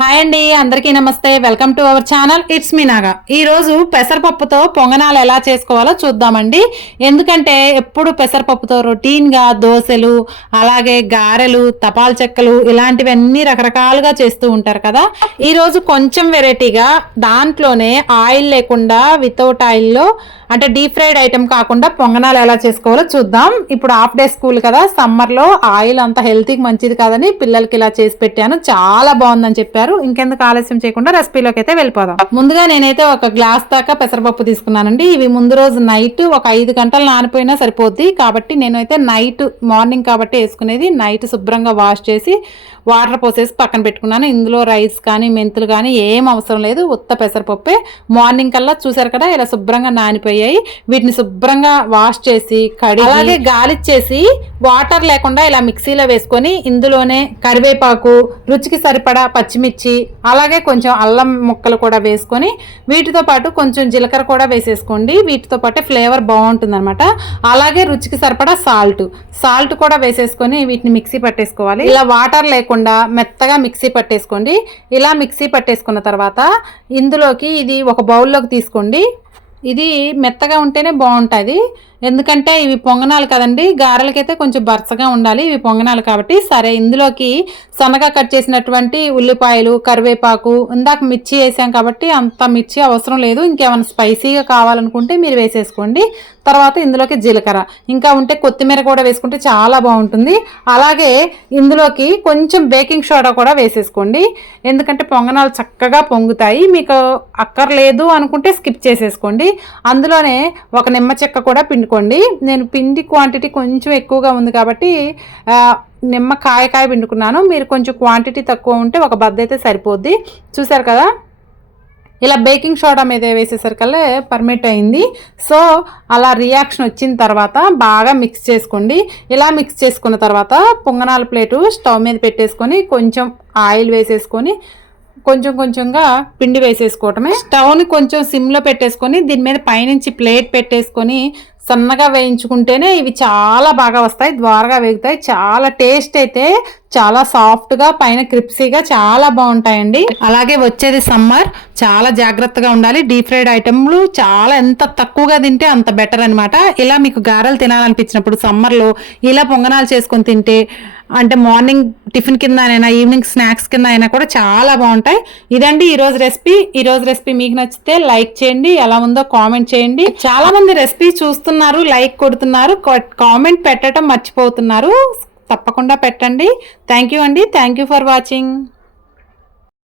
Hi అండి అందరికీ నమస్తే. Welcome to our channel. It's me Naga పెసరపప్పుతో పొంగనాలు ఎలా చేసుకోవాలో చూద్దామండి. ఎందుకంటే ఎప్పుడు పెసరపప్పుతో రొటీన్గా దోశలు అలాగే గారెలు తపాల్ చెక్కలు ఇలాంటివన్నీ రకరకాలుగా చేస్తూ ఉంటారు కదా. ఈరోజు కొంచెం వెరైటీగా దాంట్లోనే ఆయిల్ లేకుండా వితౌట్ ఆయిల్లో అంటే డీప్ ఫ్రైడ్ ఐటెం కాకుండా పొంగనాలు ఎలా చేసుకోవాలో చూద్దాం. ఇప్పుడు హాఫ్ డే స్కూల్ కదా సమ్మర్లో ఆయిల్ అంత హెల్తీకి మంచిది కాదని పిల్లలకి ఇలా చేసి పెట్టాను. చాలా బాగుందని చెప్పారు. ఇంకెందుకు ఆలస్యం చేయకుండా రెసిపీలోకి అయితే వెళ్ళిపోదాం. ముందుగా నేనైతే ఒక గ్లాస్ దాకా పెసరపప్పు తీసుకున్నానండి. ఇవి ముందు రోజు నైట్ ఒక ఐదు గంటలు నానిపోయినా సరిపోద్ది. కాబట్టి నేనైతే నైట్ మార్నింగ్ కాబట్టి వేసుకునేది నైట్ శుభ్రంగా వాష్ చేసి వాటర్ పోసేసి పక్కన పెట్టుకున్నాను. ఇందులో రైస్ కానీ మెంతులు కానీ ఏం అవసరం లేదు. ఉత్త పెసరపప్పే. మార్నింగ్ కల్లా చూసారు కదా ఇలా శుభ్రంగా నానిపోయాయి. వీటిని శుభ్రంగా వాష్ చేసి కడిగి అలాగే గాలిచ్చేసి వాటర్ లేకుండా ఇలా మిక్సీలో వేసుకొని ఇందులోనే కరివేపాకు రుచికి సరిపడా పచ్చిమిర్చి అలాగే కొంచెం అల్లం ముక్కలు కూడా వేసుకొని వీటితో పాటు కొంచెం జీలకర్ర కూడా వేసేసుకోండి. వీటితో పాటు ఫ్లేవర్ బాగుంటుంది అనమాట అలాగే రుచికి సరిపడా సాల్ట్. సాల్ట్ కూడా వేసేసుకొని వీటిని మిక్సీ పట్టేసుకోవాలి. ఇలా వాటర్ లేకుండా మెత్తగా మిక్సీ పట్టేసుకోండి. ఇలా మిక్సీ పట్టేసుకున్న తర్వాత ఇందులోకి ఇది ఒక బౌల్లోకి తీసుకోండి. ఇది మెత్తగా ఉంటేనే బాగుంటుంది. ఎందుకంటే ఇవి పొంగనాలు కదండి గారెలకైతే కొంచెం బరసగా ఉండాలి ఇవి పొంగనాలు కాబట్టి. సరే ఇందులోకి సన్నగా కట్ చేసినటువంటి ఉల్లిపాయలు కరివేపాకు ఇందాక మిర్చి వేసాం కాబట్టి అంత మిర్చి అవసరం లేదు. ఇంకేమైనా స్పైసీగా కావాలనుకుంటే మీరు వేసేసుకోండి. తర్వాత ఇందులోకి జీలకర్ర. ఇంకా ఉంటే కొత్తిమీర కూడా వేసుకుంటే చాలా బాగుంటుంది. అలాగే ఇందులోకి కొంచెం బేకింగ్ సోడా కూడా వేసేసుకోండి. ఎందుకంటే పొంగనాలు చక్కగా పొంగుతాయి. మీకు అక్కర్లేదు అనుకుంటే స్కిప్ చేసేసుకోండి. అందులోనే ఒక నిమ్మ చెక్క కూడా పిండుకోండి. నేను పిండి క్వాంటిటీ కొంచెం ఎక్కువగా ఉంది కాబట్టి నిమ్మకాయ నిమ్మ కాయ కాయ పిండుకున్నాను. మీరు కొంచెం క్వాంటిటీ తక్కువ ఉంటే ఒక బద్ద అయితే సరిపోద్ది. చూసారు కదా? ఇలా బేకింగ్ సోడా మీద వేసేసరికల్లే పర్మిట్ అయింది. సో అలా రియాక్షన్ వచ్చిన తర్వాత బాగా మిక్స్ చేసుకోండి. ఇలా మిక్స్ చేసుకున్న తర్వాత పొంగనాల ప్లేటు స్టవ్ మీద పెట్టేసుకొని కొంచెం ఆయిల్ వేసేసుకొని కొంచెం కొంచెంగా పిండి వేసేసుకోవటమే. స్టవ్ని కొంచెం సిమ్లో పెట్టేసుకొని దీని మీద పైనుంచి ప్లేట్ పెట్టేసుకొని సన్నగా వేయించుకుంటేనే ఇవి చాలా బాగా వస్తాయి ద్వారగా వేగుతాయి. చాలా టేస్ట్ అయితే చాలా సాఫ్ట్గా పైన క్రిప్సీగా చాలా బాగుంటాయండి. అలాగే వచ్చేది సమ్మర్ చాలా జాగ్రత్తగా ఉండాలి. డీప్ ఫ్రైడ్ ఐటమ్లు చాలా ఎంత తక్కువగా తింటే అంత బెటర్ అనమాట ఇలా మీకు గారెలు తినాలనిపించినప్పుడు సమ్మర్లో ఇలా పొంగనాలు చేసుకొని తింటే అంటే మార్నింగ్ టిఫిన్ కింద అయినా ఈవినింగ్ స్నాక్స్ కింద అయినా కూడా చాలా బాగుంటాయి. ఇదండి ఈరోజు రెసిపీ. ఈరోజు రెసిపీ మీకు నచ్చితే లైక్ చేయండి ఎలా ఉందో కామెంట్ చేయండి. చాలా మంది రెసిపీ చూస్తున్నారు లైక్ కొడుతున్నారు కామెంట్ పెట్టడం మర్చిపోతున్నారు. తప్పకుండా పెట్టండి. థ్యాంక్ యూ అండి. Thank you for watching